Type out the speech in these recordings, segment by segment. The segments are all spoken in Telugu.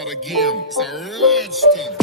start again. It's a rich thing.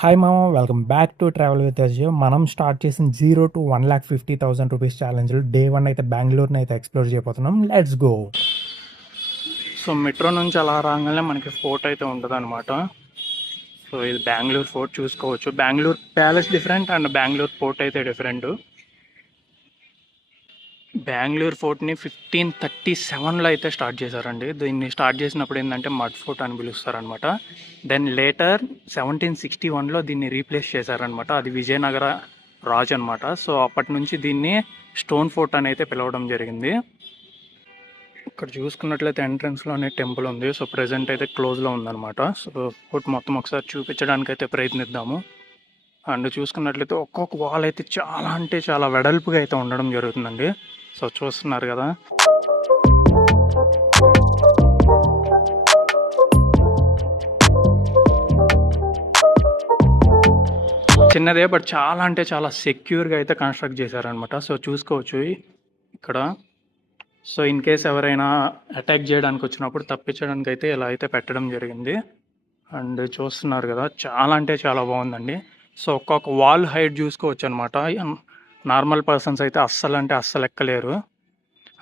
Hi మామ, welcome back to travel with Ajay. మనం స్టార్ట్ చేసిన 0 to 1,50,000 రూపీస్ ఛాలెంజ్లో డే 1 అయితే బెంగళూరుని అయితే ఎక్స్ప్లోర్ చేయబోతున్నాం. Let's go. సో మెట్రో నుంచి అలా రాగానే మనకి ఫోర్ట్ అయితే ఉంటుంది అనమాట. సో ఇది బెంగళూరు ఫోర్ట్ చూసుకోవచ్చు. Bengaluru palace different and Bengaluru fort అయితే డిఫరెంట్. బెంగళూరు ఫోర్ట్ని 1537లో అయితే స్టార్ట్ చేశారండి. దీన్ని స్టార్ట్ చేసినప్పుడు ఏంటంటే మడ్ ఫోర్ట్ అని పిలుస్తారనమాట. దెన్ లేటర్ 1761లో దీన్ని రీప్లేస్ చేశారనమాట. అది విజయనగర రాజు అనమాట. సో అప్పటి నుంచి దీన్ని స్టోన్ ఫోర్ట్ అని అయితే పిలవడం జరిగింది. ఇక్కడ చూసుకున్నట్లయితే ఎంట్రన్స్లోనే టెంపుల్ ఉంది. సో ప్రెజెంట్ అయితే క్లోజ్లో ఉందన్నమాట. సో ఫోర్ట్ మొత్తం ఒకసారి చూపించడానికి అయితే ప్రయత్నిద్దాము. అండ్ చూసుకున్నట్లయితే ఒక్కొక్క వాల్ అయితే చాలా అంటే చాలా వెడల్పుగా అయితే ఉండడం జరుగుతుందండి. సో చూస్తున్నారు కదా. చిన్నదే బట్ చాలా అంటే చాలా సెక్యూర్గా అయితే కన్స్ట్రక్ట్ చేశారనమాట. సో చూసుకోవచ్చు ఇక్కడ. సో ఇన్ కేస్ ఎవరైనా అటాక్ చేయడానికి వచ్చినప్పుడు తప్పించడానికి అయితే ఇలా అయితే పెట్టడం జరిగింది. అండ్ చూస్తున్నారు కదా, చాలా అంటే చాలా బాగుందండి. సో ఒక్కొక్క వాల్ హైట్ చూసుకోవచ్చు అనమాట. నార్మల్ పర్సన్స్ అయితే అస్సలు ఎక్కలేరు.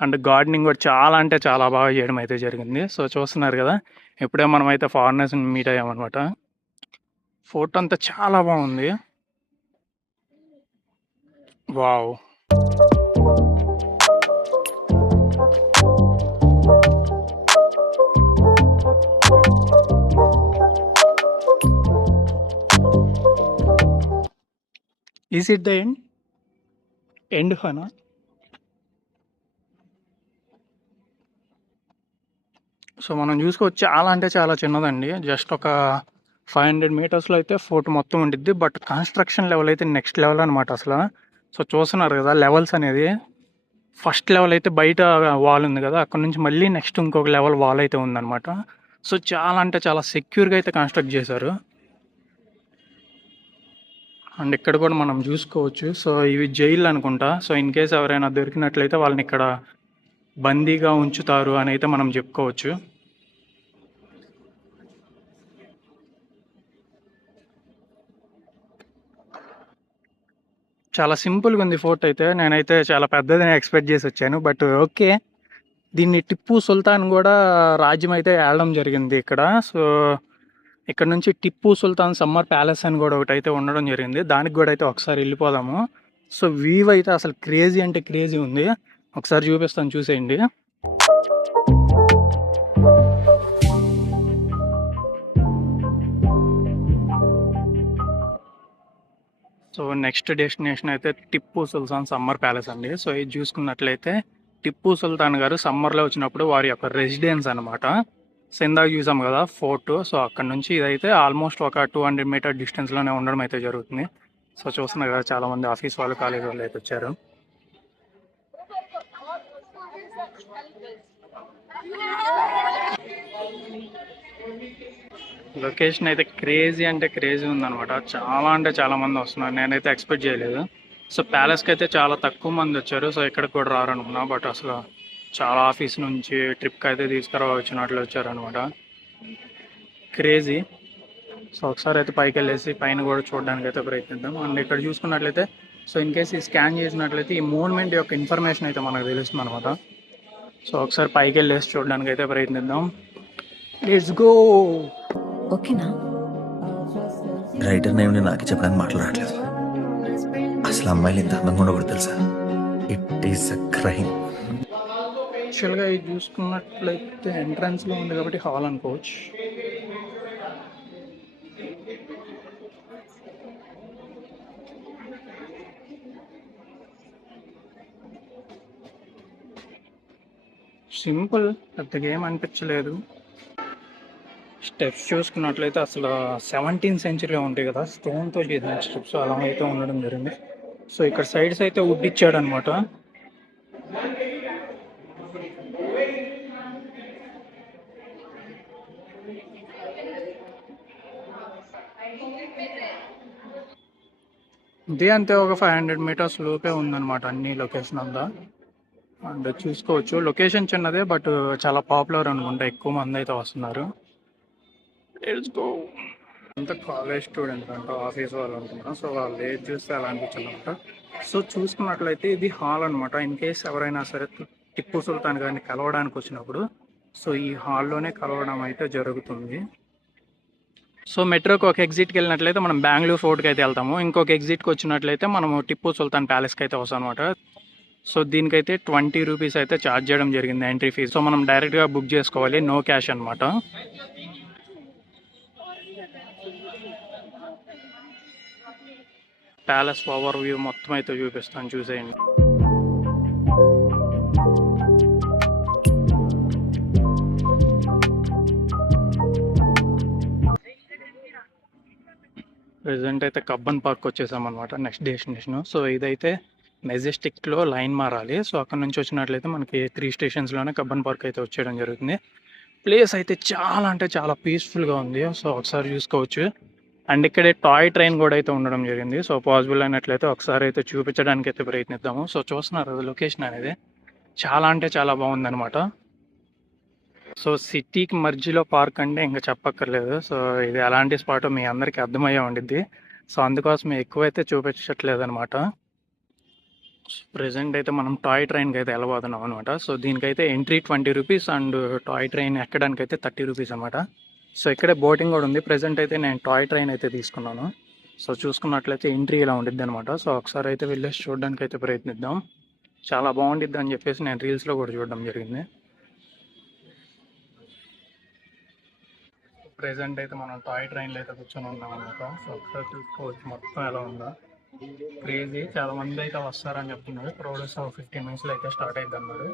అండ్ గార్డెనింగ్ కూడా చాలా అంటే చాలా బాగా చేయడం అయితే జరిగింది. సో చూస్తున్నారు కదా, ఇప్పుడే మనం అయితే ఫారినర్స్ని మీట్ అయ్యామన్నమాట. ఫోటో అంతా చాలా బాగుంది. Wow. Is it the end హనా? సో మనం చూసుకోవచ్చు చాలా అంటే చాలా చిన్నదండి. జస్ట్ ఒక 500 మీటర్స్లో అయితే ఫోర్ట్ మొత్తం ఉండిద్ది. బట్ కన్స్ట్రక్షన్ లెవెల్ అయితే నెక్స్ట్ లెవెల్ అనమాట అసలు. సో చూస్తున్నారు కదా లెవెల్స్ అనేది. ఫస్ట్ లెవెల్ అయితే బయట వాల్ ఉంది కదా, అక్కడ నుంచి మళ్ళీ నెక్స్ట్ ఇంకొక లెవెల్ వాల్ అయితే ఉందన్నమాట. సో చాలా అంటే చాలా సెక్యూర్గా అయితే కన్స్ట్రక్ట్ చేశారు. అండ్ ఇక్కడ కూడా మనం చూసుకోవచ్చు. సో ఇవి జైలు అనుకుంటా. సో ఇన్ కేస్ ఎవరైనా దొరికినట్లయితే వాళ్ళని ఇక్కడ బందీగా ఉంచుతారు అని అయితే మనం చెప్పుకోవచ్చు. చాలా సింపుల్గా ఉంది ఫోర్ట్ అయితే. నేనైతే చాలా పెద్దదని ఎక్స్పెక్ట్ చేసి వచ్చాను. బట్ ఓకే, దీన్ని టిప్పు సుల్తాన్ కూడా రాజ్యం అయితే ఏడడం జరిగింది ఇక్కడ. సో ఇక్కడ నుంచి టిప్పు సుల్తాన్ సమ్మర్ ప్యాలెస్ అని కూడా ఒకటి అయితే ఉండడం జరిగింది. దానికి కూడా అయితే ఒకసారి వెళ్ళిపోదాము. సో వ్యూ అయితే అసలు క్రేజీ అంటే క్రేజీ ఉంది. ఒకసారి చూపిస్తాను, చూసేయండి. సో నెక్స్ట్ డెస్టినేషన్ అయితే టిప్పు సుల్తాన్ సమ్మర్ ప్యాలెస్ అండి. సో ఇది చూసుకున్నట్లయితే టిప్పు సుల్తాన్ గారు సమ్మర్లో వచ్చినప్పుడు వారి యొక్క రెసిడెన్స్ అనమాట. సో ఇందాక చూసాం కదా ఫోర్ట్. సో అక్కడ నుంచి ఇదైతే ఆల్మోస్ట్ ఒక 200 మీటర్ డిస్టెన్స్లోనే ఉండడం అయితే జరుగుతుంది. సో చూస్తున్నారు కదా, చాలామంది ఆఫీస్ వాళ్ళు, కాలేజ్ వాళ్ళు అయితే వచ్చారు. లొకేషన్ అయితే క్రేజీ అంటే క్రేజీ ఉందన్నమాట. చాలా అంటే చాలా మంది వస్తున్నారు. నేనైతే ఎక్స్పెక్ట్ చేయలేదు. సో ప్యాలెస్కి అయితే చాలా తక్కువ మంది వచ్చారు. సో ఇక్కడికి కూడా రారనుకున్నా. బట్ అసలు చాలా ఆఫీస్ నుంచి ట్రిప్కి అయితే వచ్చినట్లు వచ్చారనమాట. క్రేజీ. సో ఒకసారి అయితే పైకి వెళ్ళేసి పైన కూడా చూడడానికి అయితే ప్రయత్నిద్దాం. అండ్ ఇక్కడ చూసుకున్నట్లయితే సో ఇన్ కేస్ ఈ స్కాన్ చేసినట్లయితే ఈ మూవ్మెంట్ యొక్క ఇన్ఫర్మేషన్ అయితే మనకు తెలుస్తుంది అనమాట. సో ఒకసారి పైకి వెళ్ళేసి చూడడానికి అయితే ప్రయత్నిద్దాం. Let's go. ఓకేనా? రైటర్ నేమ్ నాకు చెప్పడానికి మాట్లాడట్లేదు. అసలు అమ్మాయిలు ఇంత అందంగా ఉండకూడదు తెలుసా? It is a crime. యాక్చువల్గా ఇది చూసుకున్నట్లయితే ఎంట్రన్స్లో ఉంది కాబట్టి హాల్ అనుకోవచ్చు. సింపుల్, పెద్దగా ఏం అనిపించలేదు. స్టెప్స్ చూసుకున్నట్లయితే అసలు 17th సెంచరీలో ఉంటాయి కదా, స్టోన్తో చేసిన స్టెప్స్ అలా అయితే ఉండడం జరిగింది. సో ఇక్కడ సైడ్స్ అయితే వుడ్ ఇచ్చాడు అనమాట. ఇదే అంతే, ఒక 500 మీటర్స్ లోపే ఉందన్నమాట అన్ని లొకేషన్ అంతా. అండ్ చూసుకోవచ్చు, లొకేషన్ చిన్నదే బట్ చాలా పాపులర్ అనుకుంటా, ఎక్కువ మంది అయితే వస్తున్నారు. అంత కాలేజ్ స్టూడెంట్స్ అంట, ఆఫీస్ వాళ్ళు అనుకుంటున్నాం. సో వాళ్ళు ఏది చూస్తే అలా అనిపించింది అనమాట. సో చూసుకున్నట్లయితే ఇది హాల్ అనమాట. ఇన్ కేస్ ఎవరైనా సరే టిప్పు సుల్తాన్ గారిని కలవడానికి వచ్చినప్పుడు సో ఈ హాల్లోనే కలవడం అయితే జరుగుతుంది. సో మెట్రోకి ఒక ఎగ్జిట్కి వెళ్ళినట్లయితే మనం బెంగళూరు ఫోర్ట్కి అయితే వెళ్తాము. ఇంకొక ఎగ్జిట్కి వచ్చినట్లయితే మనము టిప్పు సుల్తాన్ ప్యాలెస్కి అయితే వస్తాం అనమాట. సో దీనికైతే 20 రూపీస్ అయితే ఛార్జ్ చేయడం జరిగింది ఎంట్రీ ఫీజు. సో మనం డైరెక్ట్గా బుక్ చేసుకోవాలి, నో క్యాష్ అనమాట. ప్యాలెస్ ఓవర్ వ్యూ మొత్తం అయితే చూపిస్తాను, చూసేయండి. ప్రెసెంట్ అయితే కబ్బన్ పార్క్ వచ్చేసాం అనమాట, నెక్స్ట్ డెస్టినేషన్. సో ఇదైతే మెజెస్టిక్లో లైన్ మారాలి. సో అక్కడ నుంచి వచ్చినట్లయితే మనకి 3 స్టేషన్స్లోనే కబ్బన్ పార్క్ అయితే వచ్చేయడం జరుగుతుంది. ప్లేస్ అయితే చాలా అంటే చాలా పీస్ఫుల్గా ఉంది. సో ఒకసారి చూసుకోవచ్చు. అండ్ ఇక్కడే టాయ్ ట్రైన్ కూడా అయితే ఉండడం జరిగింది. సో పాసిబుల్ అయినట్లయితే ఒకసారి అయితే చూపించడానికి అయితే ప్రయత్నిద్దాము. సో చూస్తున్నారు లొకేషన్ అనేది చాలా అంటే చాలా బాగుందన్నమాట. సో సిటీకి మధ్యలో పార్క్ అంటే ఇంకా చెప్పక్కర్లేదు. సో ఇది ఎలాంటి స్పాట్ మీ అందరికీ అర్థమయ్యే ఉండిద్ది. సో అందుకోసం ఎక్కువైతే చూపించట్లేదు అనమాట. ప్రెసెంట్ అయితే మనం టాయ్ ట్రైన్కి అయితే వెళ్ళబోతున్నాం అనమాట. సో దీనికైతే entry 20 rupees and toy train ఎక్కడానికి అయితే 30 రూపీస్ అనమాట. సో ఇక్కడే బోటింగ్ కూడా ఉంది. ప్రెసెంట్ అయితే నేను టాయ్ ట్రైన్ అయితే తీసుకున్నాను. సో చూసుకున్నట్లయితే ఎంట్రీ ఇలా ఉండిద్ది అనమాట. సో ఒకసారి అయితే వెళ్ళేసి చూడడానికి అయితే ప్రయత్నిద్దాం. చాలా బాగుండిద్ది అని చెప్పేసి నేను రీల్స్లో కూడా చూడడం జరిగింది. ప్రెసెంట్ అయితే మనం టాయ్ ట్రైన్లో అయితే కూర్చొని ఉన్నాం అనమాట. సో ఒకసారి చూసుకోవచ్చు మొత్తం ఎలా ఉందో, క్రేజీ. చాలా మంది అయితే వస్తారని చెప్తున్నారు. క్రౌడ్స్ 15 మినిట్స్లో అయితే స్టార్ట్ అవుతుంది అన్నారు.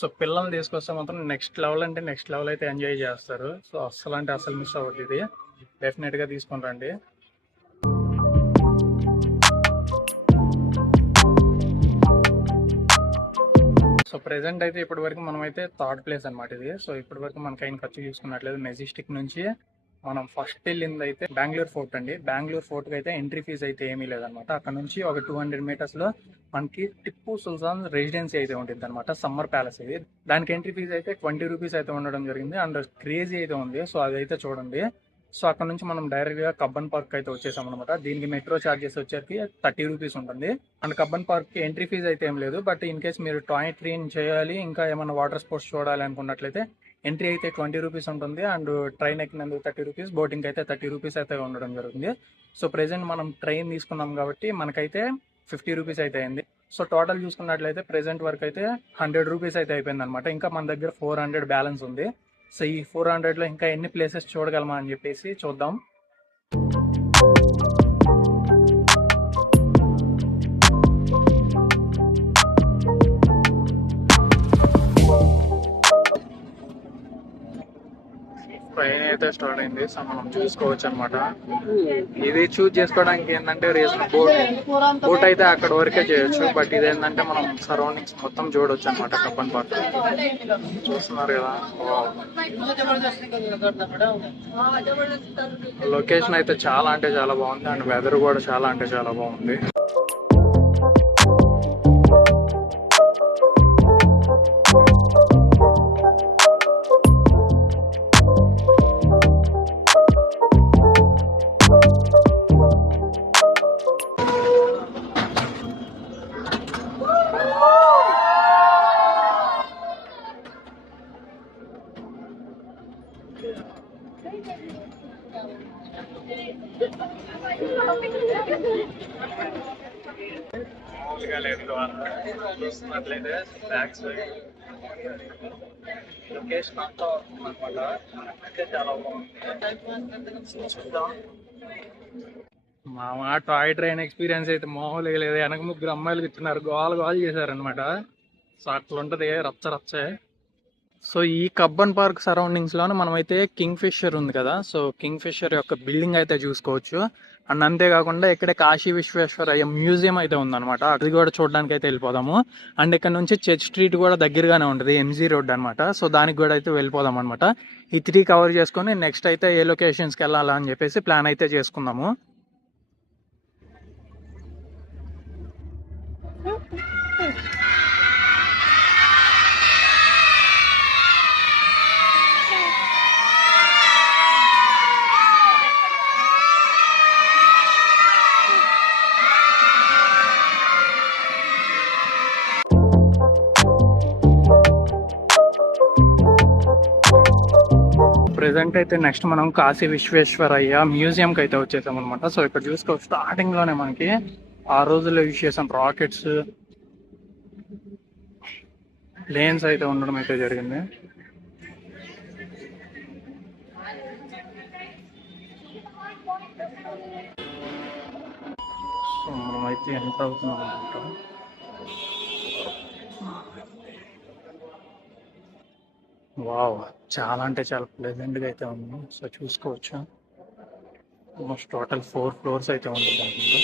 సో పిల్లల్ని తీసుకొస్తే మాత్రం నెక్స్ట్ లెవెల్ అంటే నెక్స్ట్ లెవెల్ అయితే ఎంజాయ్ చేస్తారు. సో అస్సలు అంటే అసలు మిస్ అవ్వద్దు, ఇది డెఫినెట్గా తీసుకొని రండి. సో ప్రెసెంట్ అయితే ఇప్పటి వరకు మనం అయితే థర్డ్ ప్లేస్ అనమాట ఇది. సో ఇప్పటి వరకు మనకి అయిన ఖర్చు చూసుకున్నట్లేదు, మెజెస్టిక్ నుంచి మనం ఫస్ట్ వెళ్ళింది అయితే బెంగళూరు ఫోర్ట్ అండి. బెంగళూరు ఫోర్ట్కి అయితే ఎంట్రీ ఫీజు అయితే ఏమీ లేదనమాట. అక్కడ నుంచి ఒక 200 మీటర్స్లో మనకి టిప్పు సుల్తాన్ రెసిడెన్సీ అయితే ఉంటుంది అనమాట, సమ్మర్ ప్యాలెస్ ఇది. దానికి ఎంట్రీ ఫీజు అయితే 20 రూపీస్ అయితే ఉండడం జరిగింది. అండ్ క్రేజీ అయితే ఉంది. సో అదైతే చూడండి. సో అక్కడ నుంచి మనం డైరెక్ట్గా కబ్బన్ పార్క్ అయితే వచ్చేసాం అనమాట. దీనికి మెట్రో ఛార్జెస్ వచ్చేసరికి 30 రూపీస్ ఉంటుంది. అండ్ కబ్బన్ పార్క్కి ఎంట్రీ ఫీజు అయితే ఏం లేదు. బట్ ఇన్ కేస్ మీరు టాయ్ ట్రైన్ చేయాలి, ఇంకా ఏమైనా వాటర్ స్పోర్ట్స్ చూడాలి అనుకున్నట్లయితే ఎంట్రీ అయితే 20 రూపీస్ ఉంటుంది. అండ్ ట్రైన్ ఎక్కినందుకు 30 రూపీస్, బోటింగ్ అయితే 30 రూపీస్ అయితే ఉండడం జరుగుతుంది. సో ప్రెసెంట్ మనం ట్రైన్ తీసుకున్నాం కాబట్టి మనకైతే 50 రూపీస్ అయితే అయింది. సో టోటల్ చూసుకున్నట్లయితే ప్రెసెంట్ వరకు అయితే 100 రూపీస్ అయితే అయిపోయింది అనమాట. ఇంకా మన దగ్గర 400 బ్యాలెన్స్ ఉంది. సో ఈ 400లో ఇంకా ఎన్ని ప్లేసెస్ చూడగలమా అని చెప్పేసి చూద్దాం. ట్రైన్ అయితే స్టార్ట్ అయింది. సో మనం చూసుకోవచ్చు అనమాట. ఇది చూస్ చేసుకోవడానికి ఏంటంటే రీజన్ బోట్ అయితే అక్కడ వరకే చేయొచ్చు. బట్ ఇదేంటంటే మనం సరౌండింగ్స్ మొత్తం చూడొచ్చు అనమాట. కబ్బన్ పార్క్ చూస్తున్నారు కదా, లొకేషన్ అయితే చాలా అంటే చాలా బాగుంది. అండ్ వెదర్ కూడా చాలా అంటే చాలా బాగుంది. చూస్తున్నట్లయితే బ్యాక్స్ లొకేషన్ అంతా అనమాట. అయితే చాలా బాగుంది. చూద్దాం. మా టాయ్ ట్రైన్ ఎక్స్పీరియన్స్ అయితే మామూలుగా లేదు. వెనక 3 అమ్మాయిలు కూర్చున్నారు, గోల్ చేశారనమాట. సో అట్లా ఉంటుంది, రచ్చ రచ్చే. సో ఈ కబ్బన్ పార్క్ సరౌండింగ్స్లోనే మనమైతే కింగ్ ఫిషర్ ఉంది కదా, సో కింగ్ ఫిషర్ యొక్క బిల్డింగ్ అయితే చూసుకోవచ్చు. అండ్ అంతేకాకుండా ఇక్కడే కాశీ విశ్వేశ్వరయ్య మ్యూజియం అయితే ఉందన్నమాట, అది కూడా చూడడానికి అయితే వెళ్ళిపోదాము. అండ్ ఇక్కడ నుంచి చర్చ్ స్ట్రీట్ కూడా దగ్గరగానే ఉంటుంది, ఎంజీ రోడ్ అనమాట. సో దానికి కూడా అయితే వెళ్ళిపోదాం అనమాట. ఈ 3 కవర్ చేసుకొని నెక్స్ట్ అయితే ఏ లొకేషన్స్కి వెళ్ళాలా అని చెప్పేసి ప్లాన్ అయితే చేసుకుందాము. ప్రెసెంట్ అయితే నెక్స్ట్ మనం కాశీ విశ్వేశ్వరయ్య మ్యూజియంకి అయితే వచ్చేసాం అనమాట. సో ఇక్కడ చూసుకో స్టార్టింగ్లోనే మనకి ఆ రోజుల్లో యూజ్ చేసిన రాకెట్స్ ప్లేన్స్ అయితే ఉండడం అయితే జరిగింది. సో మనమైతే ఎంత అవుతున్నాం అనమాట. వావ్, చాలా అంటే చాలా ప్లెజెంట్గా అయితే ఉంది. సో చూసుకోవచ్చు, ఆల్మోస్ట్ టోటల్ 4 ఫ్లోర్స్ అయితే ఉంటుంది దాంట్లో.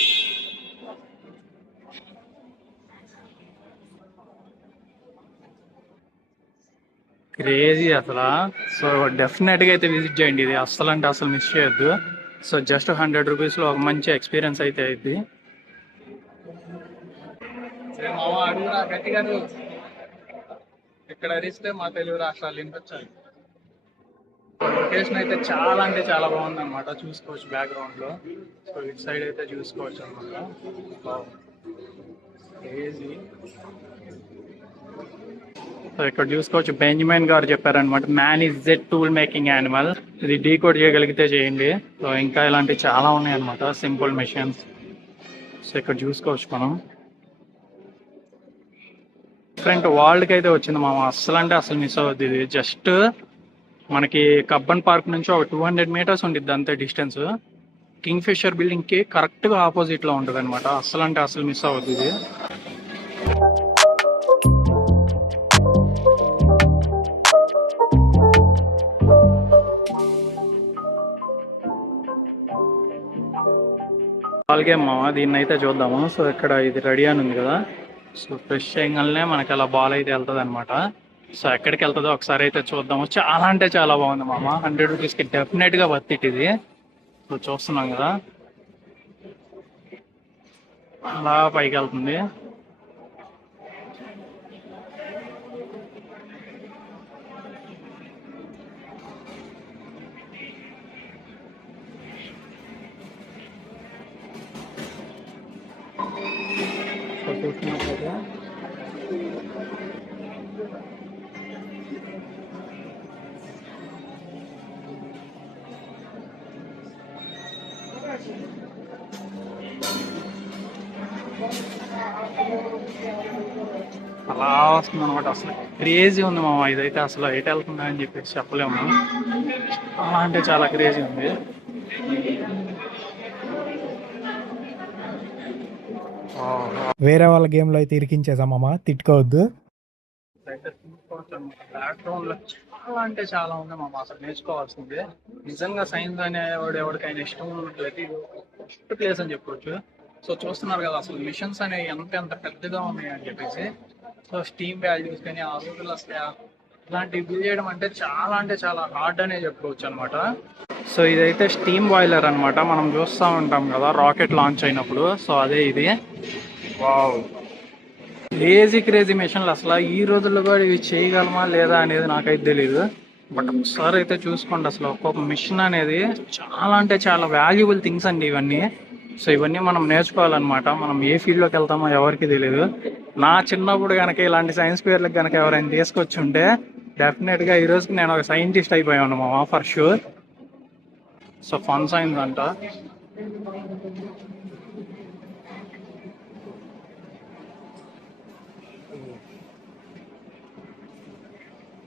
క్రేజీ అసలు. సో డెఫినెట్గా అయితే విజిట్ చేయండి, ఇది అస్సలు అంటే అసలు మిస్ చేయొద్దు. సో జస్ట్ 100 రూపీస్లో ఒక మంచి ఎక్స్పీరియన్స్ అయితే అయింది. ఇక్కడ అరిస్తే మా తెలుగు రాష్ట్రాలు వినిపించాలి. లొకేషన్ అయితే చాలా అంటే చాలా బాగుంది అనమాట, చూసుకోవచ్చు బ్యాక్గ్రౌండ్ లో. సో ఇటు సైడ్ అయితే చూసుకోవచ్చు అనమాట. సో ఇక్కడ చూసుకోవచ్చు బెంజమిన్ గారు చెప్పారనమాట, man is a tool making animal. ఇది డీకోడ్ చేయగలిగితే చేయండి. సో ఇంకా ఇలాంటి చాలా ఉన్నాయి అనమాట, సింపుల్ మెషిన్స్. సో ఇక్కడ చూసుకోవచ్చు మనం డిఫరెంట్ వరల్డ్కి అయితే వచ్చింది మామ, అస్సలు అంటే అసలు మిస్ అవుద్ది. ఇది జస్ట్ మనకి కబ్బన్ పార్క్ నుంచి ఒక 200 మీటర్స్ ఉంటుంది అంతే డిస్టెన్స్. కింగ్ ఫిషర్ బిల్డింగ్కి కరెక్ట్గా ఆపోజిట్లో ఉంటుంది అనమాట, అస్సలు అంటే అసలు మిస్ అవుద్ది ఇది. అలాగే మామ దీన్ని అయితే చూద్దాము. సో ఇక్కడ ఇది రెడీ అని ఉంది కదా, సో ఫ్రెష్ చేయగానే మనకి అలా బాల్ అయితే వెళ్తుంది అనమాట. సో ఎక్కడికి వెళ్తుందో ఒకసారి అయితే చూద్దాము. చాలా అంటే చాలా బాగుంది మామ, 100 రూపీస్కి డెఫినెట్గా వర్త్ ఇట్ ఇది. సో చూస్తున్నాం కదా అలా పైకి వెళ్తుంది. సో చూస్తున్నాం కదా అలా వస్తుంది అనమాట. అసలు క్రేజీ ఉంది మామ, ఇదైతే అసలు ఎటు వెళ్తుందా అని చెప్పేసి చెప్పలేము, చాలా అంటే చాలా క్రేజీ ఉంది. వేరే వాళ్ళ గేమ్లో అయితే ఇరికించేసామమ్మా, తిట్టుకోవద్దు. బ్యాక్గ్రౌండ్ లో చాలా అంటే చాలా ఉంది మామ, అసలు నేర్చుకోవాల్సింది. నిజంగా సైన్స్ అనేవాడు ఎవరికైనా ఇష్టం ఉన్నట్లయితే ఇది ఫస్ట్ ప్లేస్ అని చెప్పొచ్చు. సో చూస్తున్నారు కదా అసలు మిషన్స్ అనేవి ఎంత పెద్దగా ఉన్నాయి అని చెప్పేసి. సో స్టీమ్ వాల్యూస్ కానీ ఆ రోజుల్లో అసలు ఇలాంటివి బిల్డ్ చేయడం అంటే చాలా హార్డ్ అనే చెప్పుకోవచ్చు అనమాట. సో ఇదైతే స్టీమ్ బాయిలర్ అనమాట, మనం చూస్తూ ఉంటాం కదా రాకెట్ లాంచ్ అయినప్పుడు. సో అదే ఇది. వావ్, క్రేజీ మిషన్లు. అసలు ఈ రోజుల్లో కూడా ఇవి చేయగలమా లేదా అనేది నాకైతే తెలియదు. బట్ ఒకసారి అయితే చూసుకోండి, అసలు ఒక్కొక్క మిషన్ అనేది చాలా అంటే చాలా వాల్యుబుల్ థింగ్స్ అండి ఇవన్నీ. సో ఇవన్నీ మనం నేర్చుకోవాలన్నమాట. మనం ఏ ఫీల్డ్లోకి వెళ్తామో ఎవరికి తెలియదు. నా చిన్నప్పుడు కనుక ఇలాంటి సైన్స్ ఫేర్లకు కనుక ఎవరైనా తీసుకొచ్చి ఉంటే డెఫినెట్గా ఈ రోజుకి నేను ఒక సైంటిస్ట్ అయిపోయాను మామ, for sure. So fun science అంట.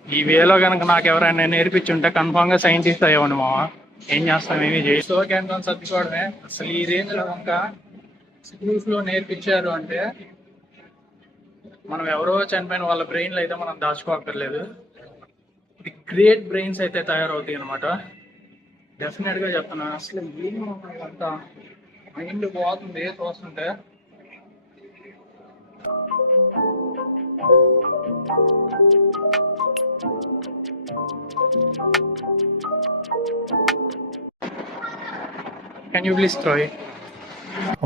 ఈ వేలో కనుక నాకు ఎవరైనా నేర్పించుంటే కన్ఫామ్గా సైంటిస్ట్ అయ్యేవాడు మామ. ఏం చేస్తాం, ఏమి చేయి సో క్యాన్సర్ సర్దుకోవడమే. అసలు ఈ రేంజ్ లో కనుక స్కూల్స్ లో నేర్పించారు అంటే మనం ఎవరో చనిపోయిన వాళ్ళ బ్రెయిన్లో అయితే మనం దాచుకోక్కర్లేదు. ఇది గ్రేట్ బ్రెయిన్స్ అయితే తయారవుతాయి అనమాట. డెఫినెట్గా చెప్తున్నా. అసలు ఏం అంత మైండ్ పోతుంది చూస్తుంటే. Can you please throw it?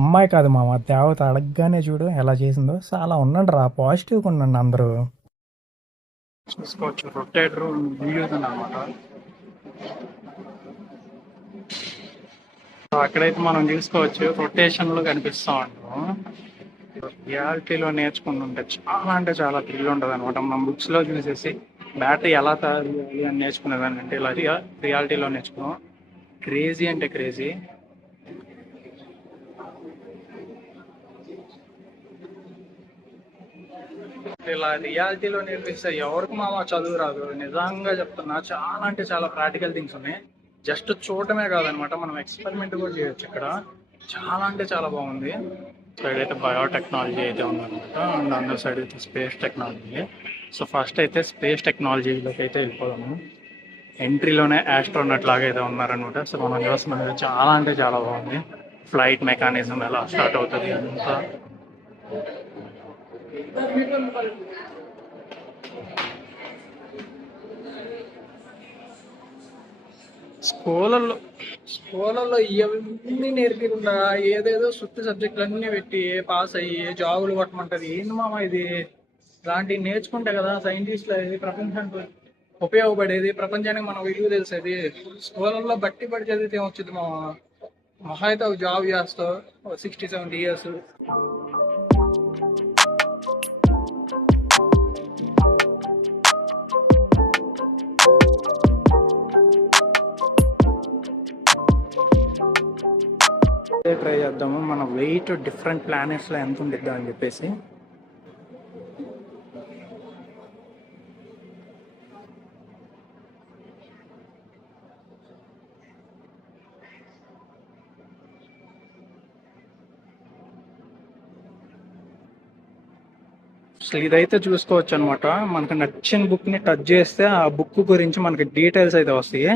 అమ్మాయి కాదు మామ, దేవత అడగగానే చూడు ఎలా చేసిందో. చాలా ఉన్నాడు రా, పాజిటివ్గా ఉండండి అందరూ. చూసుకోవచ్చు రొటేటర్ వ్యూస్ అన్నమాట. అక్కడైతే మనం చూసుకోవచ్చు రొటేషన్లో కనిపిస్తూ ఉంటాం. రియాలిటీలో నేర్చుకుంటుంటే చాలా అంటే చాలా థ్రిల్ ఉంటుంది అనమాట. మనం బుక్స్లో చూసేసి బ్యాటరీ ఎలా తయారు చేయాలి అని నేర్చుకునేదాన్ని అంటే ఇలా రియాలిటీలో నేర్చుకున్నాం. క్రేజీ అంటే క్రేజీ. ఇలా రియాలిటీలో నేర్పిస్తే ఎవరికి మామ చదువు రాదు. నిజంగా చెప్తున్నా, చాలా అంటే చాలా ప్రాక్టికల్ థింగ్స్ ఉన్నాయి. జస్ట్ చూడటమే కాదనమాట, మనం ఎక్స్పెరిమెంట్ కూడా చేయొచ్చు ఇక్కడ. చాలా అంటే చాలా బాగుంది. సైడ్ అయితే బయోటెక్నాలజీ అయితే ఉందన్నమాట, అండ్ అందరి సైడ్ అయితే స్పేస్ టెక్నాలజీ. సో ఫస్ట్ అయితే స్పేస్ టెక్నాలజీలోకి అయితే వెళ్ళిపోదాము. ఎంట్రీలోనే ఆస్ట్రోనట్ లాగా అయితే ఉన్నారనమాట. సో మనం చూస్తున్నాం, చాలా అంటే చాలా బాగుంది. ఫ్లైట్ మెకానిజం ఎలా స్టార్ట్ అవుతుంది అంతా. స్కూళ్ళల్లో ఇవన్నీ నేర్పించకుండా ఏదేదో సుత్తి సబ్జెక్టులు అన్నీ పెట్టి పాస్ అయ్యి జాబులు కొట్టమంటది. ఏంది మామ ఇది? ఇలాంటివి నేర్చుకుంటే కదా సైంటిస్టులు అయ్యేది, ప్రపంచానికి ఉపయోగపడేది, ప్రపంచానికి మనం విలువ తెలిసేది. స్కూళ్ళల్లో బట్టి పడి చదివితే వచ్చింది మామ. మహా అయితే ఒక జాబ్ చేస్తావు 60-70 years. ట్రై చేద్దాము మన వెయిట్ డిఫరెంట్ ప్లానెట్స్లో ఎంత ఉండిద్దా అని చెప్పేసి. అసలు ఇదైతే చూసుకోవచ్చు అనమాట. మనకు నచ్చిన బుక్ని టచ్ చేస్తే ఆ బుక్ గురించి మనకి డీటెయిల్స్ అయితే వస్తాయి.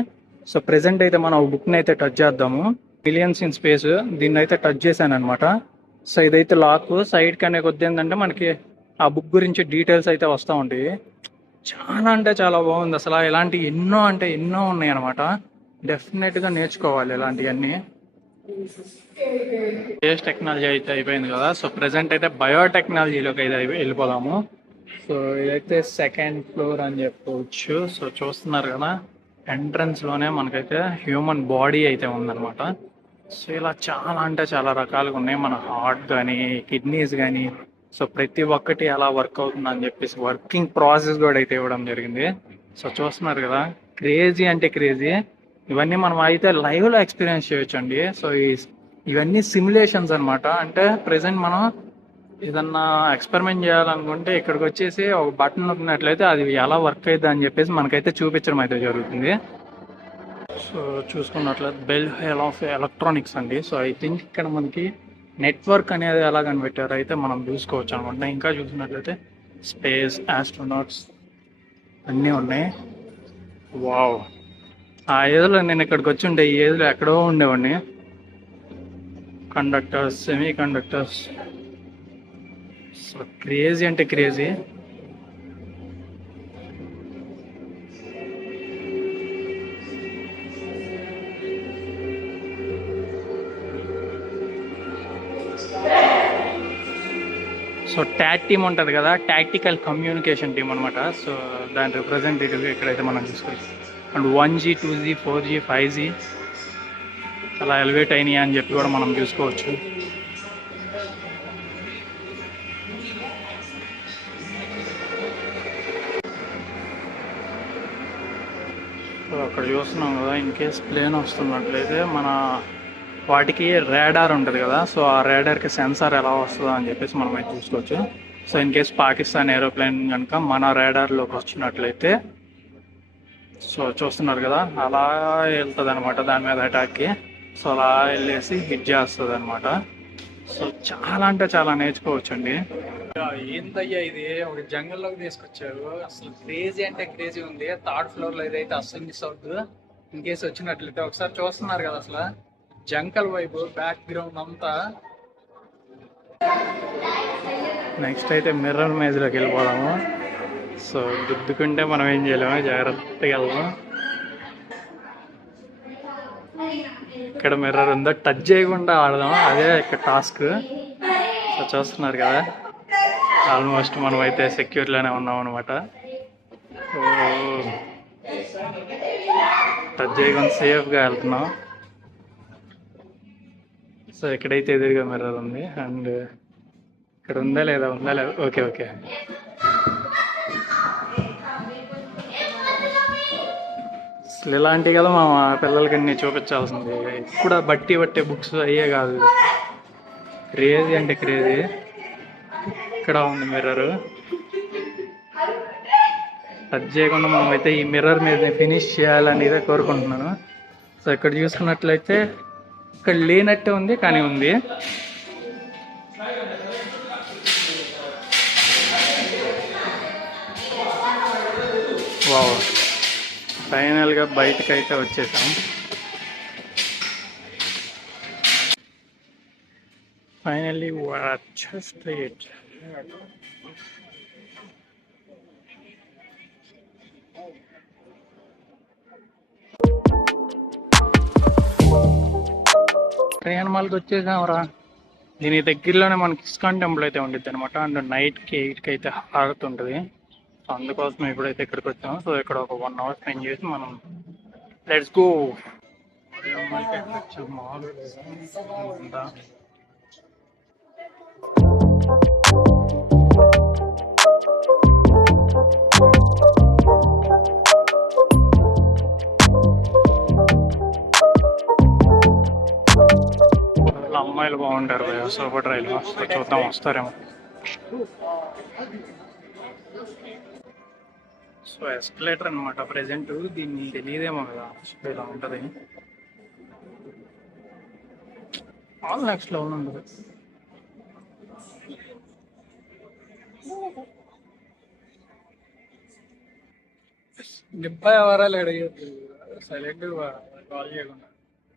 సో ప్రెసెంట్ అయితే మనం బుక్ని అయితే టచ్ చేద్దాము. మిలియన్స్ ఇన్ స్పేస్, దీన్ని అయితే టచ్ చేశాను అనమాట. సో ఇదైతే లాక్. సైడ్కి అనే కొద్ది ఏంటంటే మనకి ఆ బుక్ గురించి డీటెయిల్స్ అయితే వస్తూ ఉంటాయి. చాలా అంటే చాలా బాగుంది. అసలు ఇలాంటి ఎన్నో అంటే ఎన్నో ఉన్నాయి అనమాట. డెఫినెట్గా నేర్చుకోవాలి ఇలాంటివన్నీ. స్పేస్ టెక్నాలజీ అయితే అయిపోయింది కదా. సో ప్రెసెంట్ అయితే బయోటెక్నాలజీలోకి అయితే వెళ్ళిపోదాము. సో ఇదైతే 2nd floor అని చెప్పవచ్చు. సో చూస్తున్నారు కదా, ఎంట్రన్స్లోనే మనకైతే హ్యూమన్ బాడీ అయితే ఉందన్నమాట. సో ఇలా చాలా అంటే చాలా రకాలుగా ఉన్నాయి. మన హార్ట్ కానీ కిడ్నీస్ కానీ, సో ప్రతి ఒక్కటి ఎలా వర్క్ అవుతుంది అని చెప్పేసి వర్కింగ్ ప్రాసెస్ కూడా అయితే ఇవ్వడం జరిగింది. సో చూస్తున్నారు కదా, క్రేజీ అంటే క్రేజీ. ఇవన్నీ మనం అయితే లైవ్లో ఎక్స్పీరియన్స్ చేయొచ్చు అండి. సో ఇవన్నీ సిమ్యులేషన్స్ అనమాట. అంటే ప్రెసెంట్ మనం ఏదన్నా ఎక్స్పెరిమెంట్ చేయాలనుకుంటే ఇక్కడికి వచ్చేసి ఒక బటన్ నొక్కినట్లయితే అది ఎలా వర్క్ అవుతుంది అని చెప్పేసి మనకైతే చూపించడం అయితే జరుగుతుంది. సో చూసుకున్నట్లయితే బెల్ హెల్ ఆఫ్ ఎలక్ట్రానిక్స్ అండి. సో ఐ థింక్ ఇక్కడ మనకి నెట్వర్క్ అనేది ఎలా కనిపెట్టారు అయితే మనం చూసుకోవచ్చు అనమాట. ఇంకా చూసినట్లయితే స్పేస్, ఆస్ట్రోనాట్స్ అన్నీ ఉన్నాయి. వావ్, ఆ ఏజ్లో నేను ఇక్కడికి వచ్చి ఉంటే ఈ ఏజ్లో ఎక్కడో ఉండేవాడిని. Conductors, semi conductors, so crazy అంటే క్రేజీ. సో ట్యాక్ టీమ్ ఉంటుంది కదా, టాక్టికల్ కమ్యూనికేషన్ టీమ్ అనమాట. సో దాని రిప్రజెంటేటివ్ ఇక్కడైతే మనం చూసుకోవచ్చు. And 1G, 2G, 4G, 5G అలా ఎలివేట్ అయినాయి అని చెప్పి కూడా మనం చూసుకోవచ్చు. సో అక్కడ చూస్తున్నాం కదా, ఇన్ కేస్ ప్లేన్ వస్తున్నట్లయితే మన వాటికి రాడార్ ఉంటుంది కదా. సో ఆ రాడార్కి సెన్సార్ ఎలా వస్తుందో అని చెప్పేసి మనం అయితే చూసుకోవచ్చు. So in case Pakistan aeroplane కనుక మన రాడార్లోకి వచ్చినట్లయితే, సో చూస్తున్నారు కదా, అలా వెళ్తుంది అనమాట దాని మీద అటాక్కి. సో అలా వెళ్ళేసి హిట్ చేస్తుంది అనమాట. సో చాలా అంటే చాలా నేర్చుకోవచ్చు అండి. ఏందయ్యా ఇది ఒక జంగల్లోకి తీసుకొచ్చారు. అసలు క్రేజీ అంటే క్రేజీ ఉంది. థర్డ్ ఫ్లోర్ లో ఇదైతే అస్సలు మిస్ అవుద్దు. ఇన్ కేసు వచ్చినట్లయితే ఒకసారి చూస్తున్నారు కదా అసలు జంకల్ వైపు బ్యాక్గ్రౌండ్ అంతా. నెక్స్ట్ అయితే మిర్రర్ మేజ్లోకి వెళ్ళిపోదాము. సో గుద్దుకుంటే మనం ఏం చేయలేము, జాగ్రత్తగా వెళ్దాం. ఇక్కడ మిర్రర్ ఉందో టచ్ చేయకుండా ఆడదాం, అదే ఇక్కడ టాస్క్. సో చూస్తున్నారు కదా ఆల్మోస్ట్ మనం అయితే సెక్యూర్లోనే ఉన్నాం అనమాట. టచ్ చేయకుండా సేఫ్గా వెళ్తున్నాం. సో ఇక్కడైతే ఎదురుగా మిర్రర్ ఉంది. అండ్ ఇక్కడ ఉందా లేదా ఓకే ఓకే. అసలు ఇలాంటివి కదా మా పిల్లలకి అన్నీ చూపించాల్సింది. ఇప్పుడు బట్టి పట్టే బుక్స్ అయ్యే కాదు, క్రేజీ అంటే క్రేజీ. ఇక్కడ ఉంది మిర్రర్, టచ్ చేయకుండా మనం అయితే ఈ మిర్రర్ మీద ఫినిష్ చేయాలనేదే కోరుకుంటున్నాను. సో ఇక్కడ చూసుకున్నట్లయితే ఇక్కడ లేనట్టే ఉంది కానీ ఉంది. వావ్, ఫైనల్గా బయటకు అయితే వచ్చేసాం. Finally street. ట్రైన్ మాల్కి వచ్చేసాంరా. దీని దగ్గరలోనే మనకి ఇస్కాన్ టెంపుల్ అయితే ఉండిద్ది అనమాట. అండ్ నైట్కి 8కి అయితే హారతి ఉంటుంది. సో అందుకోసం ఇప్పుడైతే ఇక్కడికి వచ్చాము. సో ఇక్కడ ఒక 1 hour స్పెండ్ చేసి మనం లెట్స్ గో. మాల్ అమ్మాయిలు బాగుంటారు సూపర్ రైలు. చూద్దాం వస్తారేమో. సో ఎస్కలేటర్ అనమాట ప్రెజెంట్. దీన్ని తెలియదేమో కదా ఇలా ఉంటుంది. ఆల్ నెక్స్ట్ లెవెల్ ఉంటుంది. డెబ్బై ఎవరాలు అడిగేది సైలెంట్ కాల్ చేయకుండా.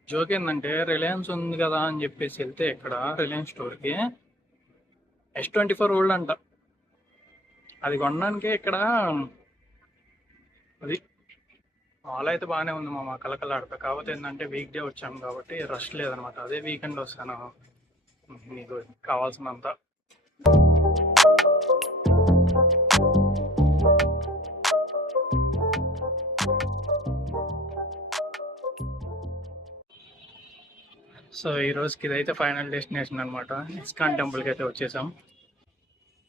జోక్ ఏంటంటే రిలయన్స్ ఉంది కదా అని చెప్పేసి వెళ్తే ఇక్కడ రిలయన్స్ స్టోర్కి S24 ఓల్డ్ అంట. అది కొనడానికి ఇక్కడ అది మాల్ అయితే బాగానే ఉంది మా కలకలాడతా. కాకపోతే ఏంటంటే వీక్ డే వచ్చాము కాబట్టి రష్ లేదనమాట. అదే వీకెండ్ వస్తాను నీకు కావాల్సినంత. సో ఈ రోజుకి ఇదైతే ఫైనల్ డెస్టినేషన్ అనమాట. ఇస్కాన్ టెంపుల్కి అయితే వచ్చేసాం.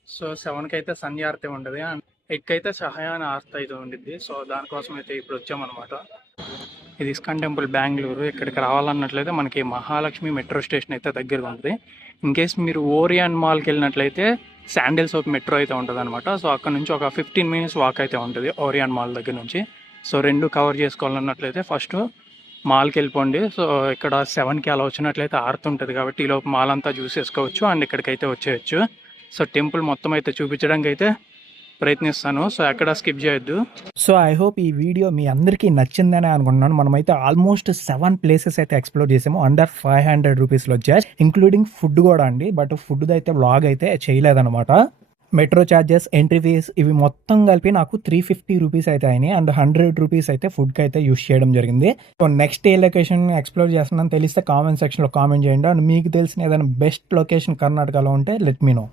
సో 7కి అయితే సంధ్య ఆరతి ఉంటుంది. అండ్ 8కి అయితే సహాయాన ఆరతి అయితే ఉండిద్ది. సో దానికోసం అయితే ఇప్పుడు వచ్చామన్నమాట. ఇది ఇస్కాన్ టెంపుల్ బెంగళూరు. ఇక్కడికి రావాలన్నట్లయితే మనకి మహాలక్ష్మి మెట్రో స్టేషన్ అయితే దగ్గరగా ఉంటుంది. ఇన్ కేస్ మీరు ఓరియాన్ మాల్కి వెళ్ళినట్లయితే శాండిల్స్ ఆఫ్ మెట్రో అయితే ఉంటుంది అనమాట. సో అక్కడ నుంచి ఒక 15 minutes వాక్ అయితే ఉంటుంది ఓరియాన్ మాల్ దగ్గర నుంచి. సో 2 కవర్ చేసుకోవాలన్నట్లయితే ఫస్ట్ మాల్కి వెళ్ళిపోండి. సో ఇక్కడ 7కి అలా వచ్చినట్లయితే ఆరతి ఉంటుంది కాబట్టి ఈలోపు మాల్ అంతా చూసేసుకోవచ్చు. అండ్ ఇక్కడికైతే వచ్చేయచ్చు. సో టెంపుల్ మొత్తం అయితే చూపించడానికి అయితే ప్రయత్నిస్తాను. సో ఎక్కడ స్కిప్ చేయొద్దు. సో ఐ హోప్ ఈ వీడియో మీ అందరికీ నచ్చిందని అనుకుంటున్నాను. మనమైతే ఆల్మోస్ట్ 7 places అయితే ఎక్స్ప్లోర్ చేసాము అండర్ 500 rupeesలో జస్ట్, ఇంక్లూడింగ్ ఫుడ్ కూడా అండి. బట్ ఫుడ్ అయితే వ్లాగ్ అయితే చేయలేదన్నమాట. మెట్రో ఛార్జెస్, ఎంట్రీ ఫీస్ ఇవి మొత్తం కలిపి నాకు 350 rupees అయితే అయినాయి. అండ్ 100 rupees అయితే ఫుడ్కి అయితే యూస్ చేయడం జరిగింది. సో నెక్స్ట్ ఏ లొకేషన్ ఎక్స్ప్లోర్ చేస్తున్నాను తెలిస్తే కామెంట్ సెక్షన్లో కామెంట్ చేయండి. అండ్ మీకు తెలిసిన ఏదైనా బెస్ట్ లొకేషన్ కర్ణాటకలో ఉంటే లెట్ మీ నో.